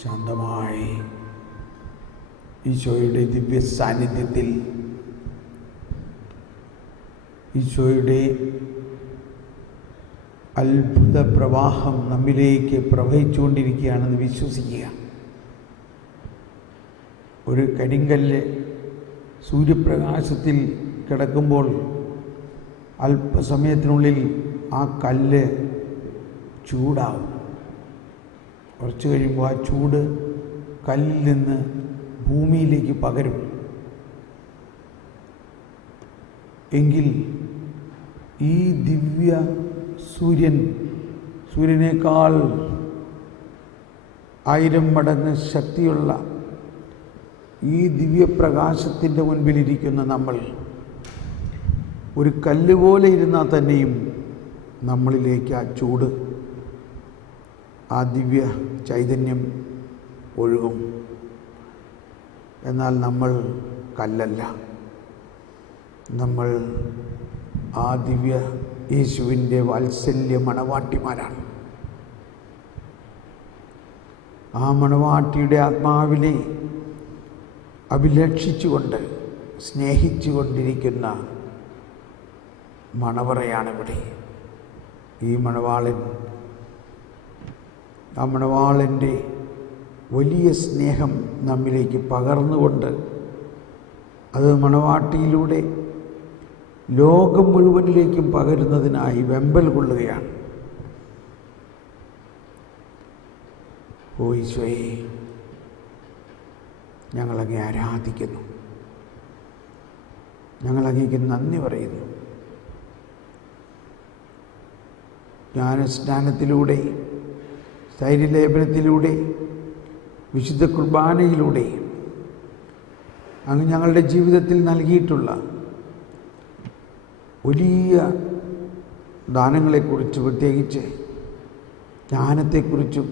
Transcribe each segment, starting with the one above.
ശാന്തമായി ഈശോയുടെ ദിവ്യ സാന്നിധ്യത്തിൽ ഈശോയുടെ അത്ഭുത പ്രവാഹം നമ്മിലേക്ക് പ്രവഹിച്ചുകൊണ്ടിരിക്കുകയാണെന്ന് വിശ്വസിക്കുക. ഒരു കരിങ്കല്ല് സൂര്യപ്രകാശത്തിൽ കിടക്കുമ്പോൾ അല്പസമയത്തിനുള്ളിൽ ആ കല്ല് ചൂടാവും. കുറച്ച് കഴിയുമ്പോൾ ആ ചൂട് കല്ലിൽ നിന്ന് ഭൂമിയിലേക്ക് പകരും. എങ്കിൽ ഈ ദിവ്യ സൂര്യനേക്കാൾ 1000 മടങ്ങ് ശക്തിയുള്ള ഈ ദിവ്യപ്രകാശത്തിൻ്റെ മുൻപിലിരിക്കുന്ന നമ്മൾ ഒരു കല്ല് പോലെ ഇരുന്നാൽ തന്നെയും നമ്മളിലേക്ക് ആ ചൂട്, ആ ദിവ്യ ചൈതന്യം ഒഴുകും. എന്നാൽ നമ്മൾ കല്ലല്ല, നമ്മൾ ആ ദിവ്യ യേശുവിൻ്റെ വാത്സല്യ മണവാട്ടിമാരാണ്. ആ മണവാട്ടിയുടെ ആത്മാവിനെ അഭിലഷിച്ചുകൊണ്ട് സ്നേഹിച്ചുകൊണ്ടിരിക്കുന്ന മണവറയാണിവിടെ. ഈ മണവാളൻ്റെ വലിയ സ്നേഹം നമ്മിലേക്ക് പകർന്നുകൊണ്ട് അത് മണവാട്ടിയിലൂടെ ലോകം മുഴുവനിലേക്കും പകരുന്നതിനായി വെമ്പൽ കൊള്ളുകയാണ്. ഓ ഈശോയെ, ഞങ്ങളങ്ങേ ആരാധിക്കുന്നു, ഞങ്ങളങ്ങേക്ക് നന്ദി പറയുന്നു. ജ്ഞാനസ്നാനത്തിലൂടെ, സ്ഥൈര്യലേപനത്തിലൂടെ, വിശുദ്ധ കുർബാനയിലൂടെ അങ്ങ് ഞങ്ങളുടെ ജീവിതത്തിൽ നൽകിയിട്ടുള്ള വലിയ ദാനങ്ങളെക്കുറിച്ച്, പ്രത്യേകിച്ച് ജ്ഞാനത്തെക്കുറിച്ചും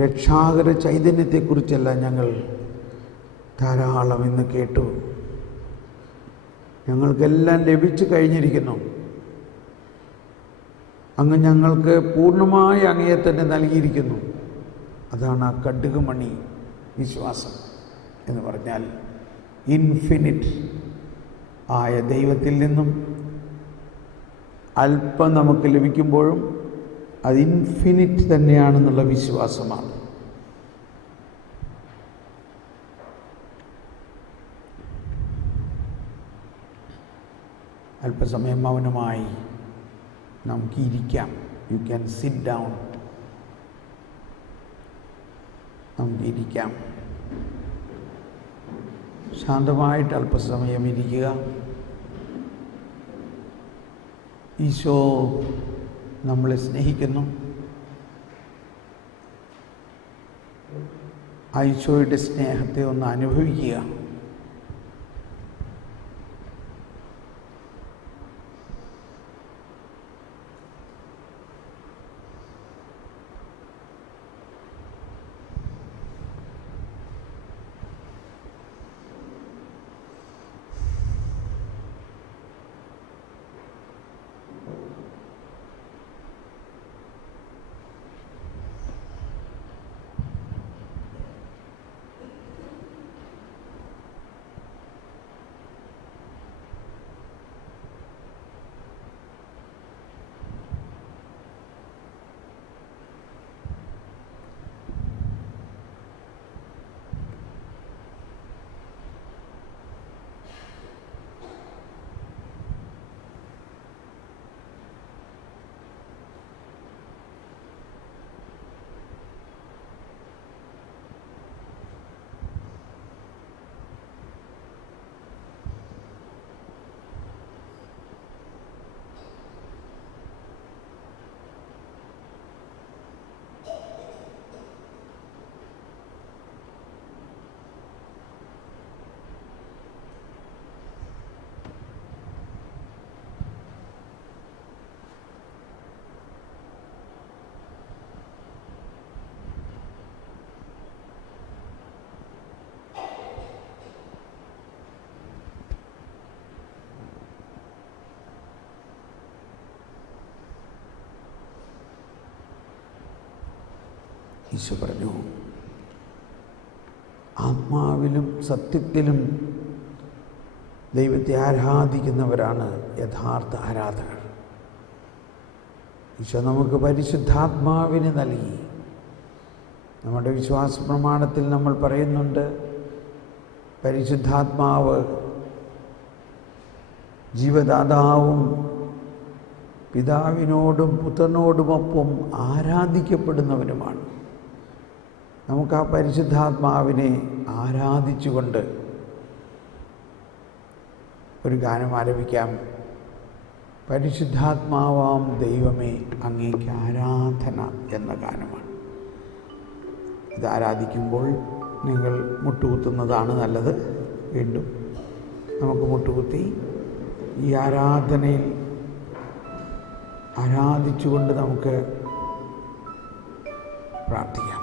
രക്ഷാകര ചൈതന്യത്തെക്കുറിച്ചെല്ലാം ഞങ്ങൾ ധാരാളം ഇന്ന് കേട്ടു. ഞങ്ങൾക്കെല്ലാം ലഭിച്ചു കഴിഞ്ഞിരിക്കുന്നു. അങ്ങ് ഞങ്ങൾക്ക് പൂർണ്ണമായി അങ്ങയെ തന്നെ നൽകിയിരിക്കുന്നു. അതാണ് ആ കടുകുമണി വിശ്വാസം എന്ന് പറഞ്ഞാൽ. ഇൻഫിനിറ്റ് ആയ ദൈവത്തിൽ നിന്നും അല്പം നമുക്ക് ലഭിക്കുമ്പോഴും അത് ഇൻഫിനിറ്റ് തന്നെയാണെന്നുള്ള വിശ്വാസമാണ്. അല്പസമയം മൗനമായി നമുക്ക് ഇരിക്കാം. You can sit down. നമുക്ക് ഇരിക്കാം. ശാന്തമായിട്ട് അല്പസമയം ഇരിക്കുക. ഈശോ നമ്മളെ സ്നേഹിക്കുന്നു. ഈശോയുടെ സ്നേഹത്തെ ഒന്ന് അനുഭവിക്കുക. ഈശോ പറഞ്ഞു, ആത്മാവിലും സത്യത്തിലും ദൈവത്തെ ആരാധിക്കുന്നവരാണ് യഥാർത്ഥ ആരാധകർ. ഈശോ നമുക്ക് പരിശുദ്ധാത്മാവിനെ നൽകി. നമ്മുടെ വിശ്വാസ പ്രമാണത്തിൽ നമ്മൾ പറയുന്നുണ്ട്, പരിശുദ്ധാത്മാവ് ജീവദാതാവും പിതാവിനോടും പുത്രനോടുമൊപ്പം ആരാധിക്കപ്പെടുന്നവനുമാണ്. നമുക്ക് ആ പരിശുദ്ധാത്മാവിനെ ആരാധിച്ചുകൊണ്ട് ഒരു ഗാനം ആലപിക്കാം. പരിശുദ്ധാത്മാവാം ദൈവമേ അങ്ങേക്ക് ആരാധന എന്ന ഗാനമാണ്. ഇത് ആരാധിക്കുമ്പോൾ നിങ്ങൾ മുട്ടുകുത്തുന്നതാണ് നല്ലത്. വീണ്ടും നമുക്ക് മുട്ടുകുത്തി ഈ ആരാധനയിൽ ആരാധിച്ചുകൊണ്ട് നമുക്ക് പ്രാർത്ഥിക്കാം.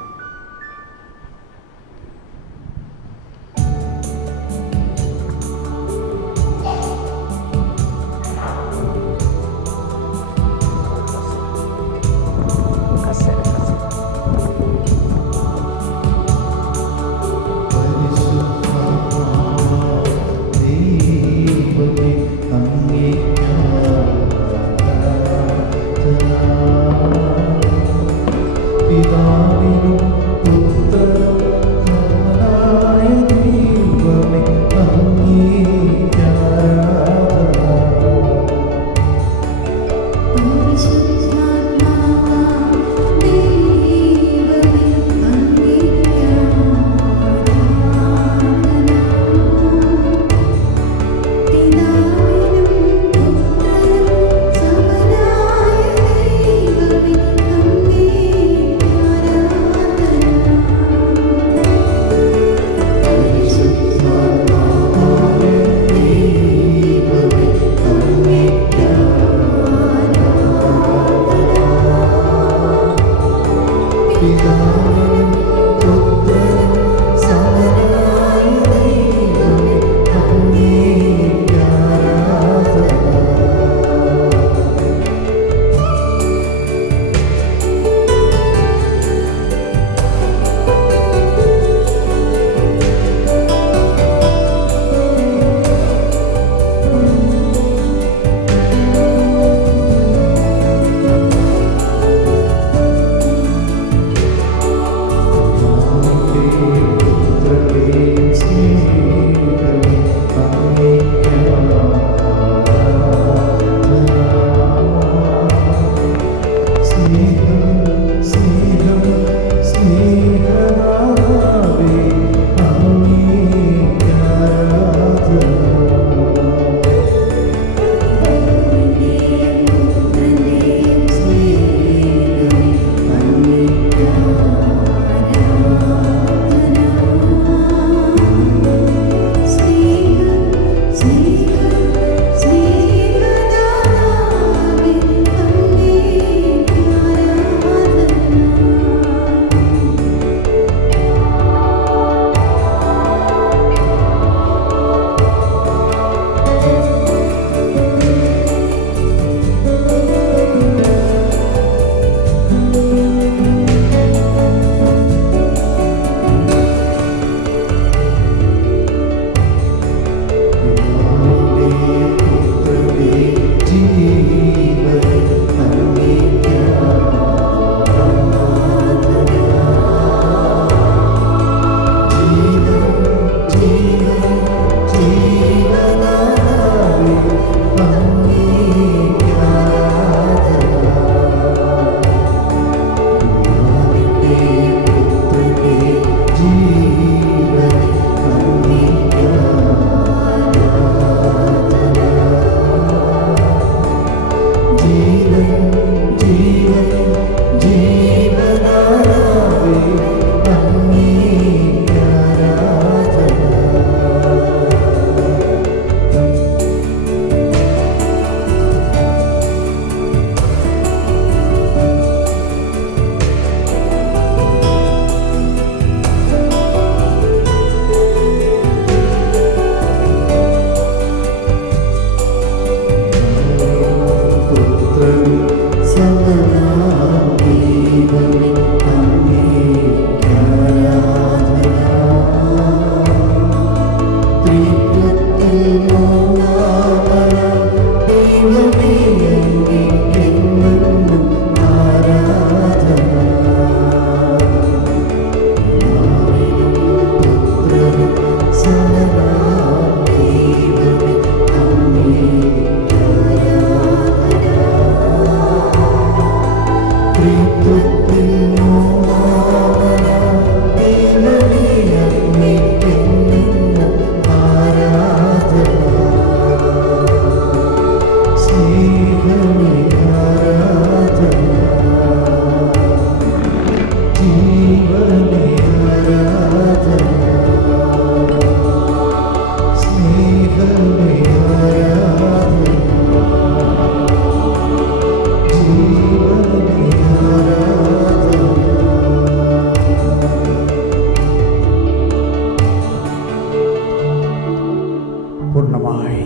പൂർണ്ണമായി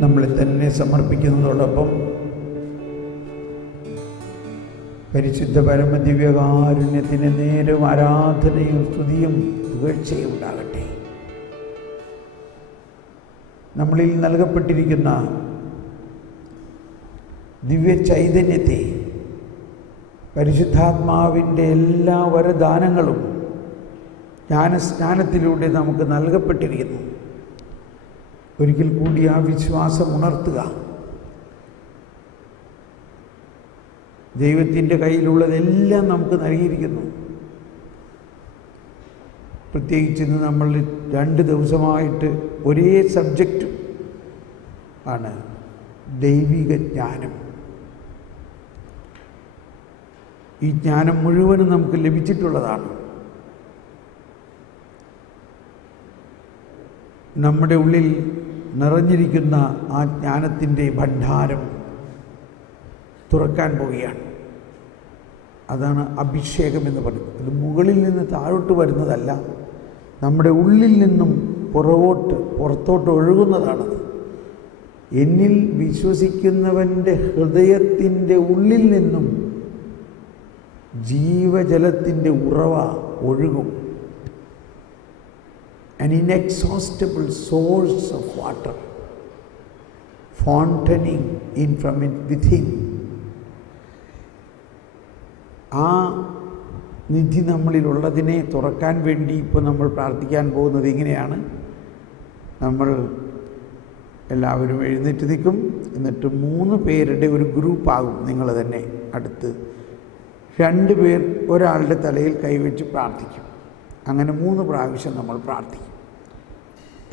നമ്മളെ തന്നെ സമർപ്പിക്കുന്നതോടൊപ്പം പരിശുദ്ധ പരമദിവ്യകാരുണ്യത്തിന് നേരം ആരാധനയും സ്തുതിയും പുകഴ്ചയും ഉണ്ടാകട്ടെ. നമ്മളിൽ നൽകപ്പെട്ടിരിക്കുന്ന ദിവ്യ ചൈതന്യത്തെ, പരിശുദ്ധാത്മാവിൻ്റെ എല്ലാ വരദാനങ്ങളും ജ്ഞാനസ്നാനത്തിലൂടെ നമുക്ക് നൽകപ്പെട്ടിരിക്കുന്നു. ഒരിക്കൽ കൂടി ആ വിശ്വാസം ഉണർത്തുക. ദൈവത്തിൻ്റെ കയ്യിലുള്ളതെല്ലാം നമുക്ക് നൽകിയിരിക്കുന്നു. പ്രത്യേകിച്ച് ഇന്ന് നമ്മൾ 2 ദിവസമായിട്ട് ഒരേ സബ്ജക്റ്റ് ആണ്, ദൈവിക ജ്ഞാനം. ഈ ജ്ഞാനം മുഴുവനും നമുക്ക് ലഭിച്ചിട്ടുള്ളതാണ്. നമ്മുടെ ഉള്ളിൽ നിറഞ്ഞിരിക്കുന്ന ആ ജ്ഞാനത്തിൻ്റെ ഭണ്ഡാരം തുറക്കാൻ പോവുകയാണ്. അതാണ് അഭിഷേകം എന്ന് പറയുന്നത്. ഇത് മുകളിൽ നിന്ന് താഴോട്ട് വരുന്നതല്ല, നമ്മുടെ ഉള്ളിൽ നിന്നും പുറത്തോട്ട് ഒഴുകുന്നതാണത്. എന്നിൽ വിശ്വസിക്കുന്നവൻ്റെ ഹൃദയത്തിൻ്റെ ഉള്ളിൽ നിന്നും ജീവജലത്തിൻ്റെ ഉറവ ഒഴുകും. An inexhaustible source of water fountaining in from it within. ആ നിധി നമ്മളിലുള്ളതിനെ തുറക്കാൻ വേണ്ടി ഇപ്പോൾ നമ്മൾ പ്രാർത്ഥിക്കാൻ പോകുന്നത് ഇങ്ങനെയാണ്. നമ്മൾ എല്ലാവരും എഴുന്നേറ്റ് നിൽക്കും. എന്നിട്ട് 3 പേരുടെ ഒരു ഗ്രൂപ്പാകും. നിങ്ങൾ തന്നെ അടുത്ത് 2 പേർ ഒരാളുടെ തലയിൽ കൈവച്ച് പ്രാർത്ഥിക്കും. അങ്ങനെ 3 പ്രാവശ്യം നമ്മൾ പ്രാർത്ഥിക്കും.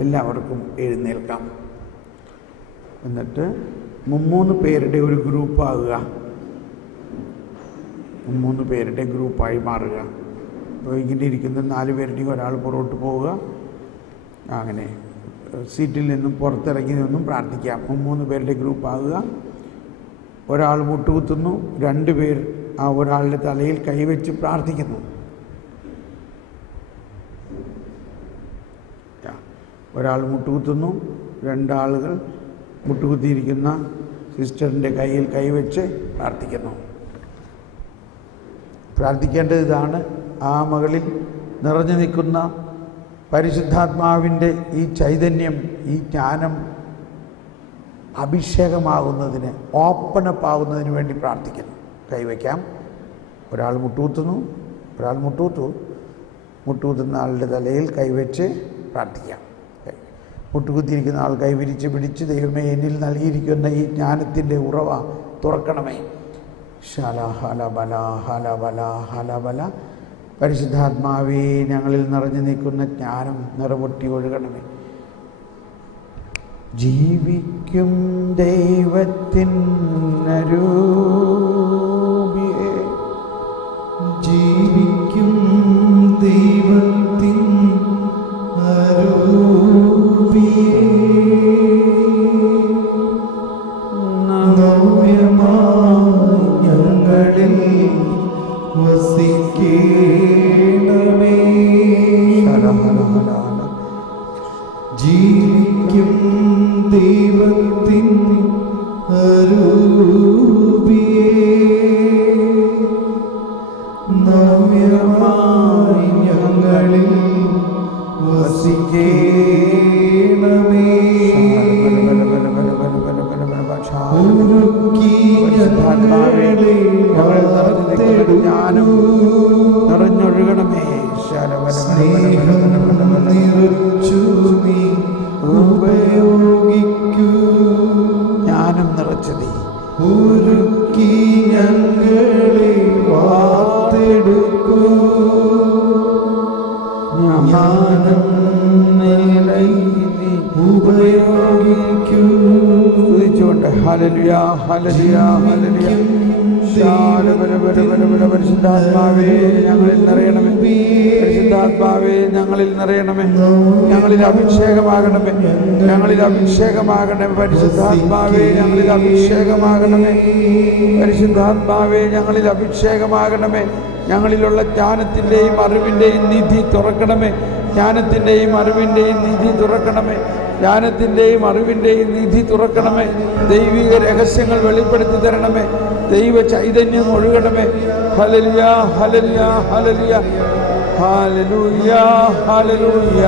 എല്ലാവർക്കും എഴുന്നേൽക്കാം. എന്നിട്ട് 3 പേരുടെ ഒരു ഗ്രൂപ്പാകുക. 3 പേരുടെ ഗ്രൂപ്പായി മാറുക. അപ്പോൾ ഇങ്ങനെ ഇരിക്കുന്ന 4 പേരുടെയും ഒരാൾ പുറകോട്ട് പോവുക. അങ്ങനെ സീറ്റിൽ നിന്നും പുറത്തിറങ്ങി നിന്നും പ്രാർത്ഥിക്കാം. 3 പേരുടെ ഗ്രൂപ്പാകുക. ഒരാൾ മുട്ടുകുത്തുന്നു, 2 പേർ ആ ഒരാളുടെ തലയിൽ കൈവച്ച് പ്രാർത്ഥിക്കുന്നു. ഒരാൾ മുട്ടുകുത്തുന്നു, 2 ആളുകൾ മുട്ടുകുത്തിയിരിക്കുന്ന സിസ്റ്ററിൻ്റെ കയ്യിൽ കൈവച്ച് പ്രാർത്ഥിക്കുന്നു. പ്രാർത്ഥിക്കേണ്ടത് ഇതാണ്: ആ മകളിൽ നിറഞ്ഞു നിൽക്കുന്ന പരിശുദ്ധാത്മാവിൻ്റെ ഈ ചൈതന്യം, ഈ ജ്ഞാനം അഭിഷേകമാകുന്നതിന്, ഓപ്പണപ്പ് ആകുന്നതിന് വേണ്ടി പ്രാർത്ഥിക്കുന്നു. കൈവയ്ക്കാം. ഒരാൾ മുട്ടുകുത്തുന്നു, മുട്ടുകുത്തുന്ന ആളുടെ തലയിൽ കൈവച്ച് പ്രാർത്ഥിക്കാം. മുട്ടുകുത്തിയിരിക്കുന്ന ആൾ കൈവിരിച്ച് പിടിച്ച്, ദൈവമേ, എന്നിൽ നൽകിയിരിക്കുന്ന ഈ ജ്ഞാനത്തിൻ്റെ ഉറവ തുറക്കണമേ. ശല ഹല ബല ഹല ബല ഹല ബല. പരിശുദ്ധാത്മാവേ, ഞങ്ങളിൽ നിറഞ്ഞു നിൽക്കുന്ന ജ്ഞാനം നിറപൊട്ടി ഒഴുകണമേ. ജീവിക്കും ദൈവത്തിൻ അരൂപിയേ, ജീവിക്കും ദൈവത്തിൻ അരൂപിയേ, നവ്യമായി ഞങ്ങളിൽ വസിക്കണമേ. ജീവിക്കും ദൈവത്തിൻ അരൂപിയേ, നവ്യമായി ഞങ്ങളിൽ വസിക്കണമേ. ജ്ഞാനം നിറഞ്ഞൊഴുകണമേ. സ്നേഹം നിറച്ചു നീ ഉപയോഗിക്കൂ. ജ്ഞാനം നിറച്ചതേ ഒരുക്കി ഞങ്ങളെ ഹല്ലേലൂയ ഹല്ലേലൂയ ഹല്ലേലൂയ. പരിശുദ്ധാത്മാവേ ഞങ്ങളിൽ നിറയണമേ. പരിശുദ്ധാത്മാവേ ഞങ്ങളിൽ നിറയണമേ. ഞങ്ങളിൽ അഭിഷേകമാകണമേ. ഞങ്ങളിൽ അഭിഷേകമാകണമേ. പരിശുദ്ധാത്മാവേ ഞങ്ങളിൽ അഭിഷേകമാകണമേ. പരിശുദ്ധാത്മാവേ ഞങ്ങളിൽ അഭിഷേകമാകണമേ. ഞങ്ങളിലുള്ള ജ്ഞാനത്തിൻ്റെയും അറിവിൻ്റെയും നിധി തുറക്കണമേ. ജ്ഞാനത്തിൻ്റെയും അറിവിൻ്റെയും നിധി തുറക്കണമേ. ജ്ഞാനത്തിൻ്റെയും അറിവിൻ്റെയും നിധി തുറക്കണമേ. ദൈവിക രഹസ്യങ്ങൾ വെളിപ്പെടുത്തി തരണമേ. ദൈവ ചൈതന്യം ഒഴുകണമേ. ഹല്ലേലൂയ ഹല്ലേലൂയ ഹല്ലേലൂയ ഹല്ലേലൂയ ഹല്ലേലൂയ.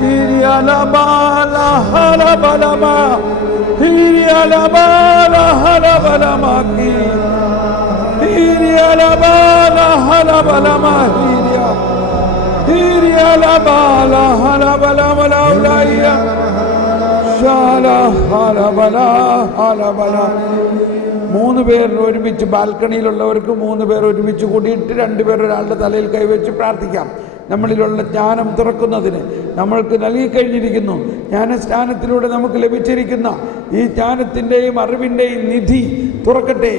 ഹിരിയലബാല ഹലബലമ ഹിരിയലബാല ഹലബലമി ഹിരിയലബാല ഹലബലമ ഹിരിയ ഹിരിയലബാല ഹലബലമലൗലയ ശാല ഹലബല ഹലബല. 3 പേർ ഒരുമിച്ച്, ബാൽക്കണിയിലുള്ളവർക്ക് 3 പേർ ഒരുമിച്ച് കൂടിയിട്ട് 2 പേർ ഒരാളുടെ തലയിൽ കൈവച്ച് പ്രാർത്ഥിക്കാം. നമ്മളിലുള്ള ജ്ഞാനം തുറക്കുന്നതിന് നമ്മൾക്ക് നൽകിക്കഴിഞ്ഞിരിക്കുന്നു. ജ്ഞാനസ്നാനത്തിലൂടെ നമുക്ക് ലഭിച്ചിരിക്കുന്ന ഈ ജ്ഞാനത്തിൻ്റെയും അറിവിൻ്റെയും നിധി തുറക്കട്ടെ.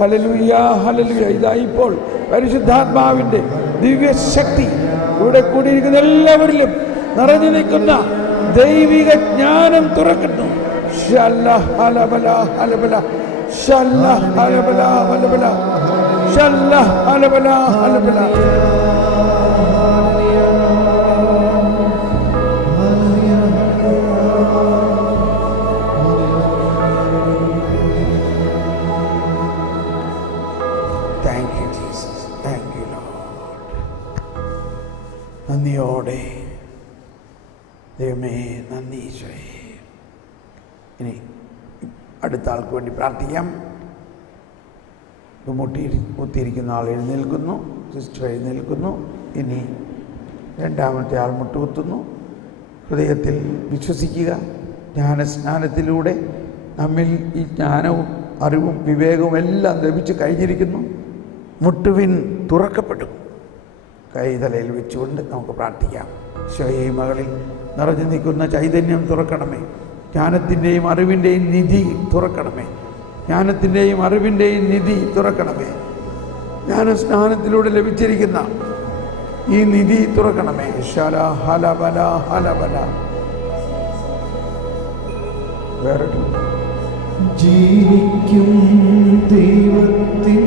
Hallelujah hallelujah. ഇതാ ഇപ്പോൾ പരിശുദ്ധാത്മാവിൻ്റെ ദിവ്യശക്തി ഇവിടെ കൂടിയിരിക്കുന്ന എല്ലാവരിലും നിറഞ്ഞു നിൽക്കുന്ന ദൈവിക ജ്ഞാനം തുറക്കുന്നു. ഹലബല ഹലബല ശല്ല ഹലബല ഹലബല ശല്ല ഹലബല ഹലബല. Thank you Jesus, thank you Lord. നന്ദിയോടെ ദൈവമേ, നന്ദി ഈശോയേ. ഇനി അടുത്ത ആൾക്ക് വേണ്ടി പ്രാർത്ഥിക്കാം. മുട്ടിയിരിക്കുന്ന ആൾ എഴുന്നേൽക്കുന്നു, സിസ്റ്റർ എഴുന്നേൽക്കുന്നു. ഇനി രണ്ടാമത്തെ ആൾ മുട്ടുകുത്തുന്നു. ഹൃദയത്തിൽ വിശ്വസിക്കുക, ജ്ഞാനസ്നാനത്തിലൂടെ നമ്മിൽ ഈ ജ്ഞാനവും അറിവും വിവേകവും എല്ലാം ലഭിച്ചു കഴിഞ്ഞിരിക്കുന്നു. മുട്ടുവിൻ തുറക്കപ്പെട്ടു. കൈതലയിൽ വെച്ചുകൊണ്ട് നമുക്ക് പ്രാർത്ഥിക്കാം. ഈശോയെ, മകളിൽ നിറഞ്ഞു നിൽക്കുന്ന ചൈതന്യം തുറക്കണമേ. ജ്ഞാനത്തിൻ്റെയും അറിവിൻ്റെയും നിധി തുറക്കണമേ. ജ്ഞാനത്തിൻ്റെയും അറിവിൻ്റെയും നിധി തുറക്കണമേ. ജ്ഞാനസ്നാനത്തിലൂടെ ലഭിച്ചിരിക്കുന്ന ഈ നിധി തുറക്കണമേ. ശല ഹലബല ഹലബല. വേറൊരു ജീവിക്കും ദൈവത്തിൻ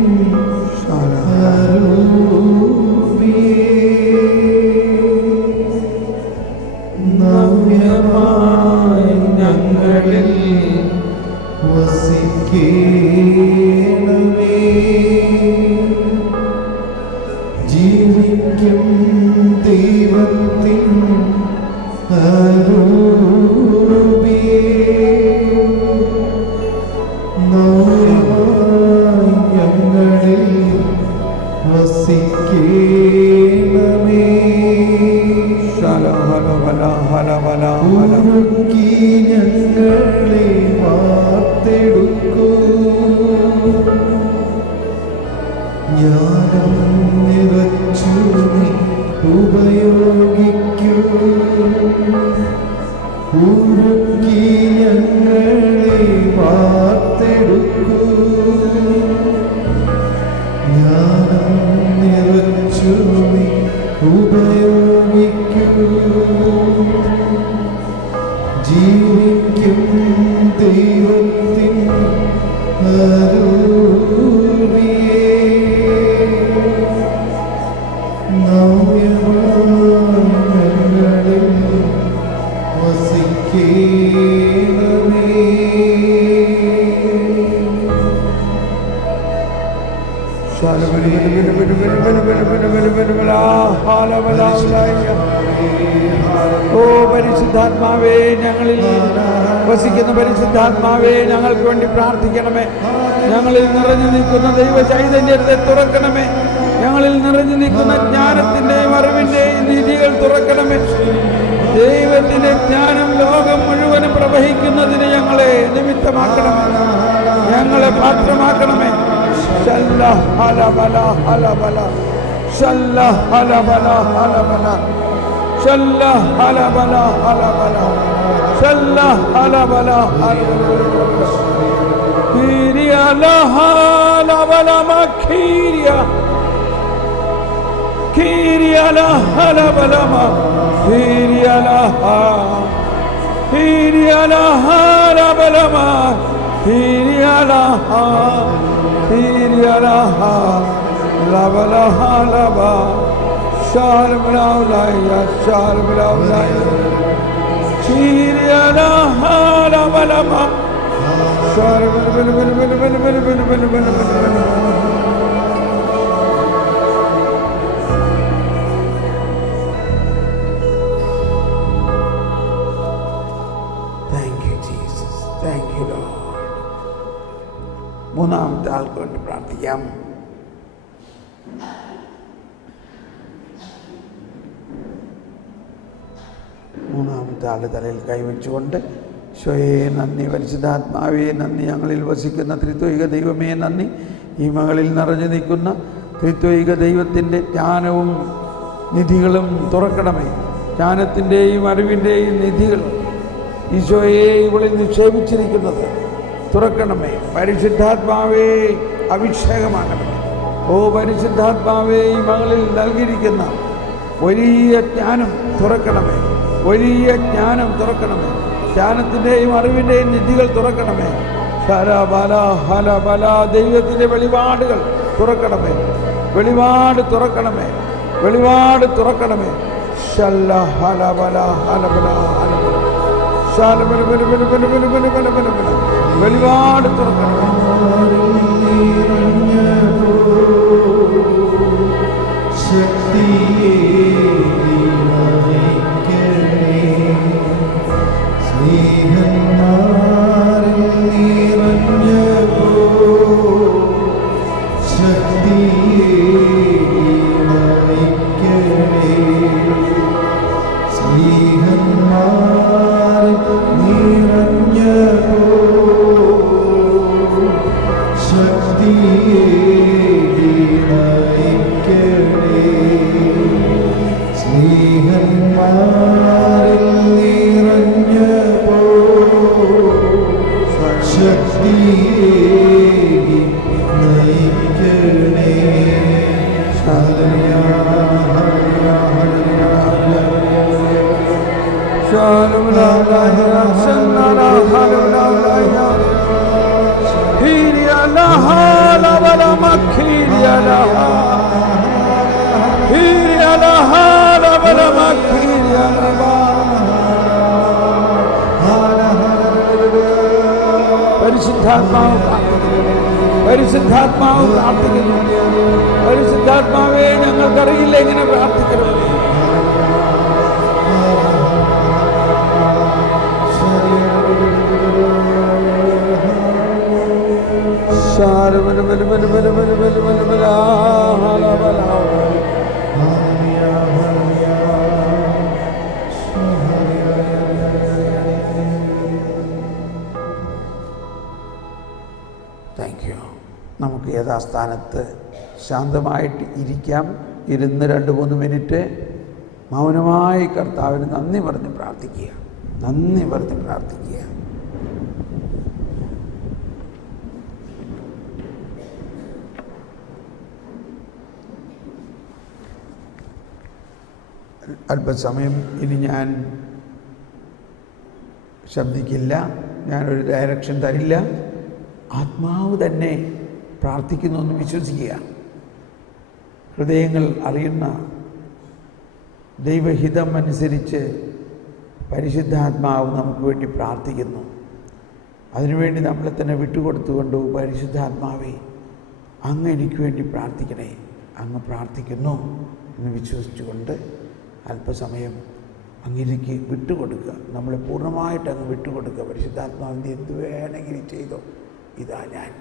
നവ്യമായി ഞങ്ങളിൽ വസിക്കേണമേ. ജീവിക്കും ദൈവത്തിൻ നവ്യമായി ഞങ്ങളിൽ വസിക്കേണമേ. ഉരുക്കി ഞങ്ങളെ വാർത്തെടുക്കൂ. ജ്ഞാനം നിറച്ചു നീ ഉപയോഗിക്കൂ. ഉരുക്കി ഞങ്ങളെ വാർത്തെടുക്കൂ. ജ്ഞാനം നിറച്ചു നീ ഉപയോഗിക്കൂ. ജീവിക്കും ദൈവത്തിൻ അരുളിയേ. നവ്യമായി ഞങ്ങളിൽ വസിക്കേണമേ. ഓ പരിശുദ്ധാത്മാവേ, ഞങ്ങളിൽ വസിക്കുന്ന പരിശുദ്ധാത്മാവേ, ഞങ്ങൾക്ക് വേണ്ടി പ്രാർത്ഥിക്കണമേ. ഞങ്ങളിൽ നിറഞ്ഞു നിൽക്കുന്ന ദൈവ ചൈതന്യത്തെ തുറക്കണമേ. ഞങ്ങളിൽ നിറഞ്ഞു നിൽക്കുന്ന ജ്ഞാനത്തിൻ്റെയും അറിവിൻ്റെയും നിധികൾ തുറക്കണമേ. ദൈവത്തിൻ്റെ ജ്ഞാനം ലോകം മുഴുവനും പ്രവഹിക്കുന്നതിന് ഞങ്ങളെ നിമിത്തമാക്കണമേ. ഞങ്ങളെ പാത്രമാക്കണമേ. ശല്ല ഹലബല ഹലബല ശല്ല ഹലബല ഹലബല ശല്ല ഹലബല ഹലബല ശല്ല ഹലബല ഹലബല കീരിയ ലഹലബല മഖീരിയ കീരിയ ലഹലബല മഖീരിയ ലഹ കീരിയ ലഹലബല മഖീരിയ ലഹ കീരിയ ലഹ ലബല ഹലബ ശാലം ലൗലയ ശാലം ലൗലയ കീരിയ ലഹലബല ശാലം ബല ബല ബല ബല ബല ബല ബല ബല ബല. മൂന്നാമത്തെ ആൾക്ക് വേണ്ടി പ്രാർത്ഥിക്കാം. മൂന്നാമത്തെ ആളുടെ തലയിൽ കൈവച്ചുകൊണ്ട് ഈശോയെ നന്ദി, പരിശുദ്ധാത്മാവേ നന്ദി, ഞങ്ങളിൽ വസിക്കുന്ന ത്രിത്വൈക ദൈവമേ നന്ദി. ഈ മകളിൽ നിറഞ്ഞു നിൽക്കുന്ന ത്രിത്വൈക ദൈവത്തിൻ്റെ ജ്ഞാനവും നിധികളും തുറക്കണമേ. ജ്ഞാനത്തിൻ്റെയും അറിവിൻ്റെയും നിധികൾ ഈശോയെ ഇവളിൽ നിക്ഷേപിച്ചിരിക്കുന്നത് തുറക്കണമേ. പരിശുദ്ധാത്മാവേ അഭിഷേകമാകണമേ. ഓ പരിശുദ്ധാത്മാവേ, ഈ മകളിൽ നൽകിയിരിക്കുന്ന വലിയ ജ്ഞാനം തുറക്കണമേ. വലിയ ജ്ഞാനം തുറക്കണമേ. ജ്ഞാനത്തിൻ്റെയും അറിവിൻ്റെയും നിധികൾ തുറക്കണമേ. ഹലബല ഹലബല ദൈവത്തിൻ്റെ വെളിപാടുകൾ തുറക്കണമേ. വെളിപാട് തുറക്കണമേ. വെളിപാട് തുറക്കണമേ. ശല്ല ഹലബല ഹലബല ഹലബല ശാലബല ബല ബല ബല ബല ബല ബല ബല ബല വെളിപാട് തുറക്കണമേ. പരിശുദ്ധാത്മാവ് പ്രാർത്ഥിക്കുന്നു. പരിശുദ്ധാത്മാവേ, ഞങ്ങൾക്കറിയില്ല എങ്ങനെ പ്രാർത്ഥിക്കണം. Thank you. നമുക്ക് യഥാസ്ഥാനത്ത് ശാന്തമായിട്ട് ഇരിക്കാം. ഇരുന്ന് 2-3 മിനിറ്റ് മൗനമായി കർത്താവിന് നന്ദി പറഞ്ഞ് പ്രാർത്ഥിക്കുക. നന്ദി പറഞ്ഞ് പ്രാർത്ഥിക്കുക. അല്പസമയം ഇനി ഞാൻ ശബ്ദിക്കില്ല. ഞാനൊരു ഡയറക്ഷൻ തരില്ല. ആത്മാവ് തന്നെ പ്രാർത്ഥിക്കുന്നു എന്ന് വിശ്വസിക്കുക. ഹൃദയങ്ങൾ അറിയുന്ന ദൈവഹിതം അനുസരിച്ച് പരിശുദ്ധാത്മാവ് നമുക്ക് വേണ്ടി പ്രാർത്ഥിക്കുന്നു. അതിനുവേണ്ടി നമ്മളെ തന്നെ വിട്ടുകൊടുത്തുകൊണ്ട്, പരിശുദ്ധാത്മാവേ അങ്ങ് എനിക്ക് വേണ്ടി പ്രാർത്ഥിക്കണേ, അങ്ങ് പ്രാർത്ഥിക്കുന്നു എന്ന് വിശ്വസിച്ചുകൊണ്ട് അല്പസമയം അങ്ങേക്ക് വിട്ടുകൊടുക്കുക. നമ്മളെ പൂർണ്ണമായിട്ട് അങ്ങ് വിട്ടുകൊടുക്കുക. പരിശുദ്ധാത്മാവിൻ്റെ എന്ത് വേണമെങ്കിലും ചെയ്തോ, ഇതാ ഞാൻ.